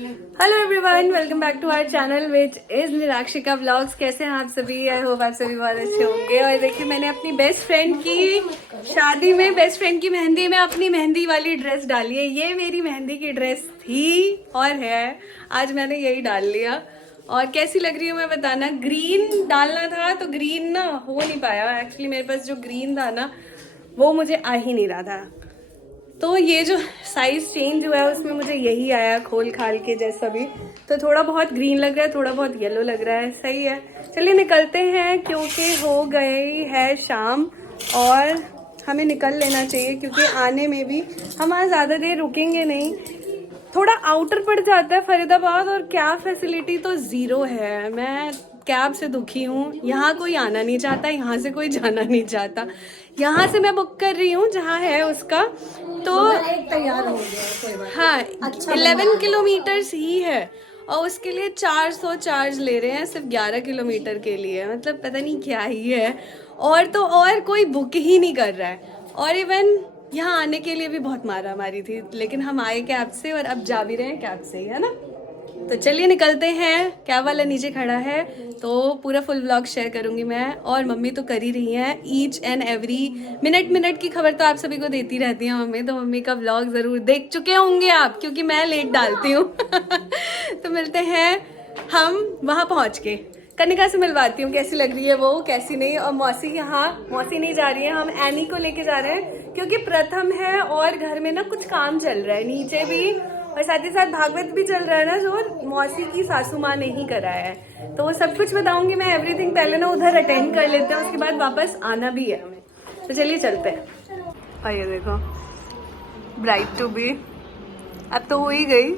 Hello everyone, welcome back to our channel which is Nirakshika vlogs. कैसे हैं आप सभी? आई होप आप सभी बहुत अच्छे होंगे। और देखिए, मैंने अपनी बेस्ट फ्रेंड की शादी में, बेस्ट फ्रेंड की मेहंदी में अपनी मेहंदी वाली ड्रेस डाली है। ये मेरी मेहंदी की ड्रेस थी और है, आज मैंने यही डाल लिया। और कैसी लग रही है मैं बताना। ग्रीन डालना था तो ग्रीन ना हो नहीं पाया। एक्चुअली मेरे पास जो ग्रीन था ना वो मुझे आ ही नहीं रहा था, तो ये जो साइज चेंज हुआ है उसमें मुझे यही आया खोल खाल के जैसा भी। तो थोड़ा बहुत ग्रीन लग रहा है, थोड़ा बहुत येलो लग रहा है। सही है, चलिए निकलते हैं क्योंकि हो गई है शाम और हमें निकल लेना चाहिए, क्योंकि आने में भी हम आज ज़्यादा देर रुकेंगे नहीं। थोड़ा आउटर पड़ जाता है फरीदाबाद और कैब फैसिलिटी तो ज़ीरो है। मैं कैब से दुखी हूँ। यहाँ कोई आना नहीं चाहता, यहाँ से कोई जाना नहीं चाहता। यहाँ से मैं बुक कर रही हूँ जहाँ है उसका, तो तैयार हो गया, कोई बात हाँ अच्छा 11 किलोमीटर्स ही है और उसके लिए 400 चार्ज ले रहे हैं सिर्फ 11 किलोमीटर के लिए। मतलब पता नहीं क्या ही है। और तो और कोई बुक ही नहीं कर रहा है। और इवन यहाँ आने के लिए भी बहुत मारा मारी थी, लेकिन हम आए कैब से और अब जा भी रहे हैं कैब से ही, है ना। तो चलिए निकलते हैं। कैब वाला नीचे खड़ा है तो पूरा फुल व्लॉग शेयर करूंगी मैं। और मम्मी तो कर ही रही हैं, ईच एंड एवरी मिनट की खबर तो आप सभी को देती रहती हैं मम्मी। तो मम्मी का व्लॉग जरूर देख चुके होंगे आप, क्योंकि मैं लेट डालती हूँ। तो मिलते हैं हम वहाँ पहुँच के। कनिका से मिलवाती हूँ कैसी लग रही है वो, कैसी नहीं। और मौसी, यहाँ मौसी नहीं जा रही है, हम एनी को लेके जा रहे हैं क्योंकि प्रथम है और घर में ना कुछ काम चल रहा है नीचे भी, और साथ ही साथ भागवत भी चल रहा है ना, जो मौसी की सासू माँ ने ही कराया है। तो वो सब कुछ बताऊंगी मैं, एवरीथिंग। पहले ना उधर अटेंड कर लेते हैं, उसके बाद वापस आना भी है हमें। तो चलिए चलते हैं। और ये देखो, ब्राइड टू बी अब तो हो ही गई।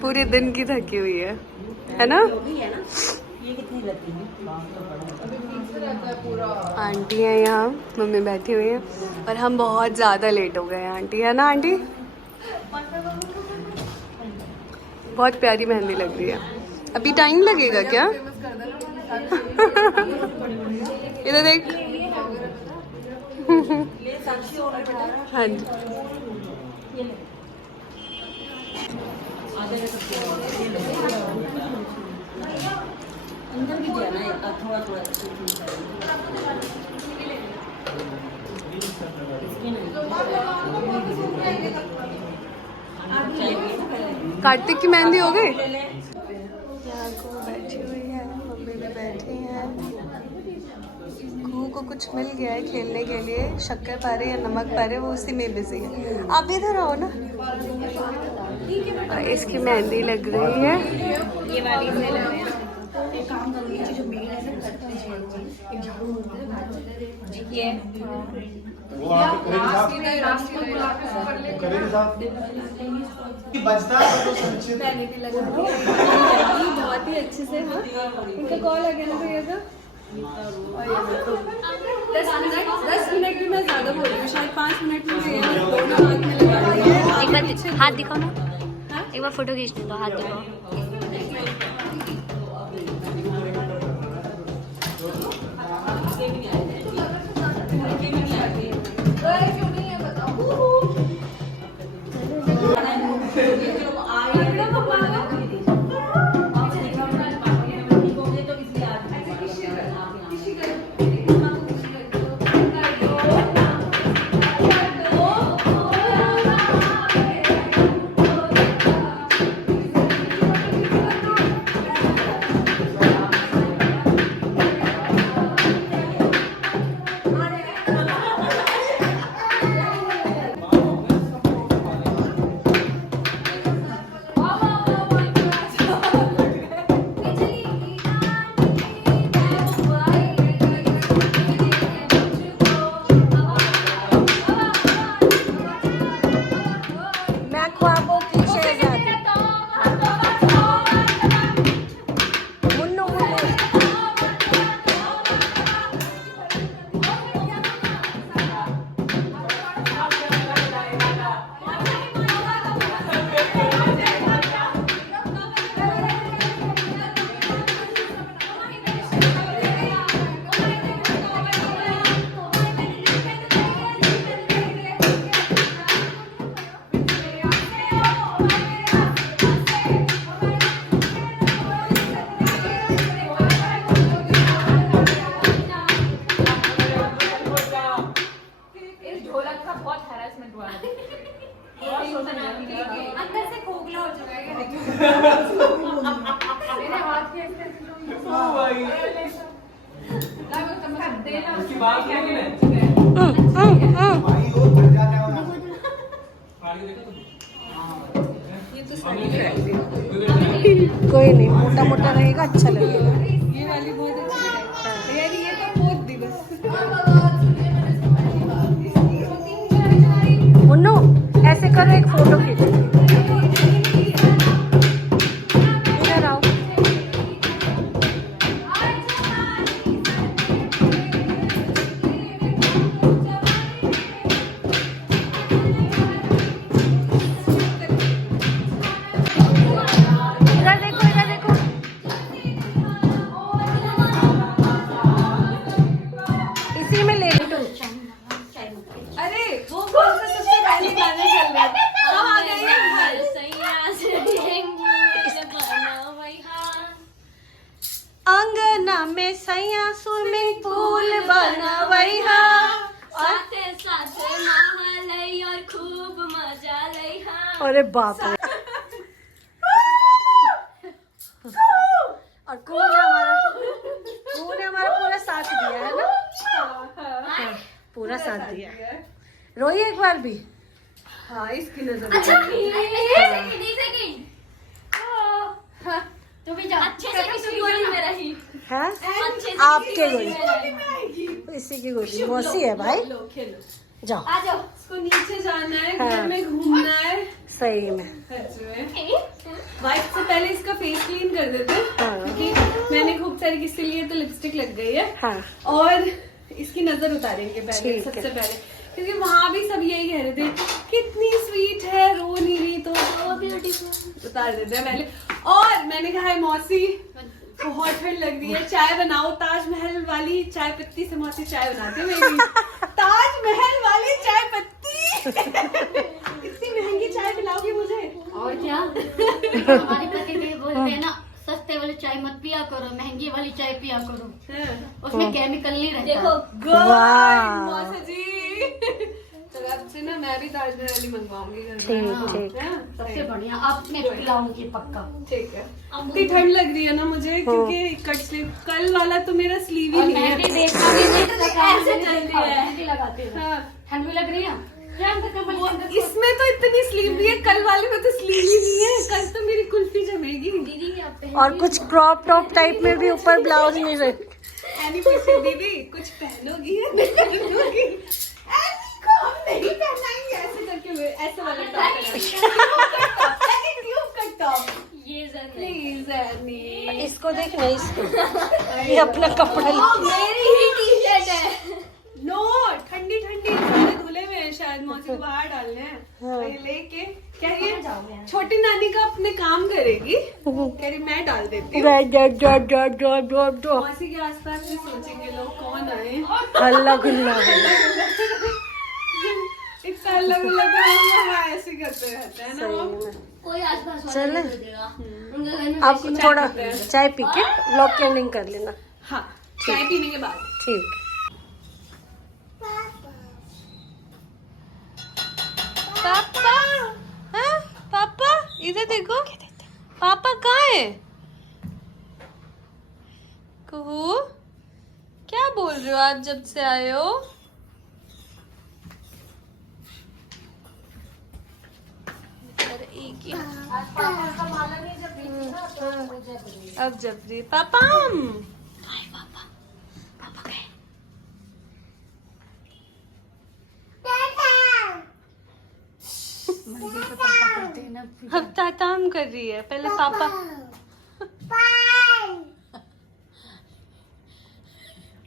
पूरे दिन की थकी हुई है ना। आंटी है यहाँ, मम्मी बैठी हुई है और हम बहुत ज़्यादा लेट हो गए हैं। आंटी है ना, आंटी बहुत प्यारी मेहंदी लग रही है। अभी टाइम लगेगा क्या? इधर देख। हाँ जी, अंदर भी दिया ना थोड़ा थोड़ा। कार्तिक की मेहंदी हो गई। यहाँ को बैठी हुई है, मम्मी भी बैठी हैं। को कुछ मिल गया है खेलने के लिए, शक्कर पारे या नमक पारे, वो उसी में बिजी है। आप इधर आओ ना। और इसकी मेहंदी लग रही है, ये वाली से ले रहे हैं। एक काम करो, ये जो मेन है ना, एक झाड़ू देखिए वो आप करेंगे साहब कि बचता है तो संचित पहले के लगा बहुत ही अच्छे से। हाँ, इनका कॉल आ गया ना भैया का। और ये देखो 10 मिनट भी मैं ज़्यादा बोल रही हूँ, शायद 5 मिनट में ये दोनों हाथ में लगा रही है। एक बार हाथ दिखाओ ना, एक बार फोटो खींचने दो, हाथ दिखाओ। अंदर से खोखला हो चुका है मेरे हाथ के उसकी बात क्या है भाई वो थक जाता है और कोई नहीं, मोटा मोटा रहेगा, अच्छा लगेगा। ये वाली बहुत अच्छी है यार, ये तो बहुत दिवस। मुन्नू ऐसे करो, एक फोटो खींचो। इधर आओ। इधर देखो, इधर देखो। इसी में ले लो। अरे वो कौन सा सबसे पहले गाना चल रहा है? हम आ गए हैं घर। अंगना में सैया स्विमिंग पूल बनवई हा। साथे साथे नहालई और खूब मजा लई हा। अरे बाप रे। और कौन ने हमारा पूरा साथ दिया है ना? हाँ, पूरा साथ दिया। रोई एक बार भी। हाँ इसकी नजर अच्छा एक सेकंड तो भी जाओ अच्छे से किसी गोली में रही है अच्छे से आपके गोली, इसी की गोली। मौसी है भाई, लो खेलो। जाओ। आ जाओ इसको नीचे जाना है, हाँ। घर में घूमना है। सही में। सच में वाइफ से पहले इसका फेस क्लीन कर देते हैं, हाँ। क्योंकि मैंने खूब सारी किसके लिए तो लिपस्टिक लग गई है। हाँ और इसकी नजर उतारेंगे पहले, ठीक है। सबसे पहले, क्योंकि वहाँ भी सब यही कह रहे थे कितनी स्वीट है, रो नहीं रही, तो उतार देते हैं पहले। और मैंने कहा है मौसी बहुत ठंड लग रही है, चाय बनाओ, ताजमहल वाली चाय पत्ती से मौसी चाय बनाते हैं मेरी। ताजमहल वाली चाय पत्ती। इतनी महंगी चाय पिलाओगी मुझे? और क्या हमारे पति देव बोलते हैं ना, सस्ते वाली चाय मत पिया करो, महंगी वाली चाय पिया करो, हाँ। उसमें केमिकल नहीं रहता। देखो God, वाह। मौसा जी। तो अब से ना मैं भी ताजमहल वाली मंगवाऊंगी घर में। ठीक ठीक। हाँ, सबसे बढ़िया अब मैं पिलाऊंगी पक्का। ठीक है। इतनी ठंड लग रही है ना मुझे, क्योंकि कट स्लीव कल वाला तो मेरा स्लीव ही और नहीं मैं है। भी देखा ऐसे चल रही है। मेहंदी लगाते हैं। हाँ, ठंड भी लग रही है। वो इसमें तो इतनी स्लीव भी है, कल वाले में तो स्लीव ही नहीं है। कल तो मेरी कुल्फी जमेगी। दीदी आप और कुछ क्रॉप टॉप टाइप में भी ऊपर ब्लाउज नहीं रहे। एनी पूछे दीदी कुछ पहनोगी या नहीं पहनोगी? एनी को हम नहीं पहनाएंगे, ऐसे करके ऐसे वाला टॉप। ये जरा प्लीज एनी। इसको देख नहीं, इसको ये अपना कपड़ा मेरी ही टी-शर्ट है। नो ठंडी ठंडी सारे धुले हुए हैं, शायद मौसी को बाहर डालने हैं। हाँ। ये लेके क्या ये छोटी नानी का अपने काम करेगी, कह रही मैं डाल देती हूँ। मौसी के आसपास भी सोचेंगे लोग कौन आए। हल्ला गुल्ला। इतना अलग अलग हाँ ऐसे करते रहते हैं ना हम। कोई आसपास वाला चले। नहीं देगा उनके घर में अब थोड़ा चाय पी के व्लॉग की एंडिंग कर लेना। हाँ चाय पीने के बाद। ठीक। पापा, हाँ पापा इधर देखो, पापा कहाँ है? कहू क्या बोल रहे हो आप जब से आए हो? अरे एक ही अब जब रही पापा अब ताताम कर रही है, पहले पापा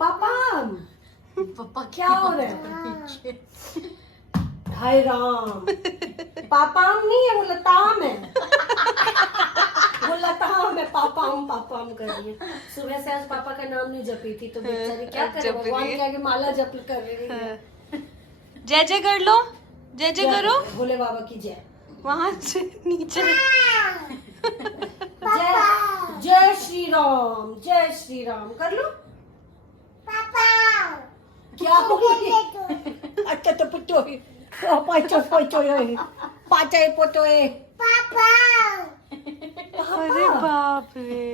पापा क्या हो रहा है? हाय राम, पापाम नहीं है, वो लताम है। वो लताम है, पापाम कर रही है। सुबह से आज पापा का नाम नहीं जपी थी, तो बेचारी क्या करे, जप रही भगवान है। के आगे माला जप कर रही है। जय जय कर लो, जय जय करो भोले बाबा की जय। वहां से नीचे। जय श्री राम, जय श्री राम कर लो। क्या हो गया? अच्छा तो पुट्टो पापा चो पाचे पोतोए अरे बाप रे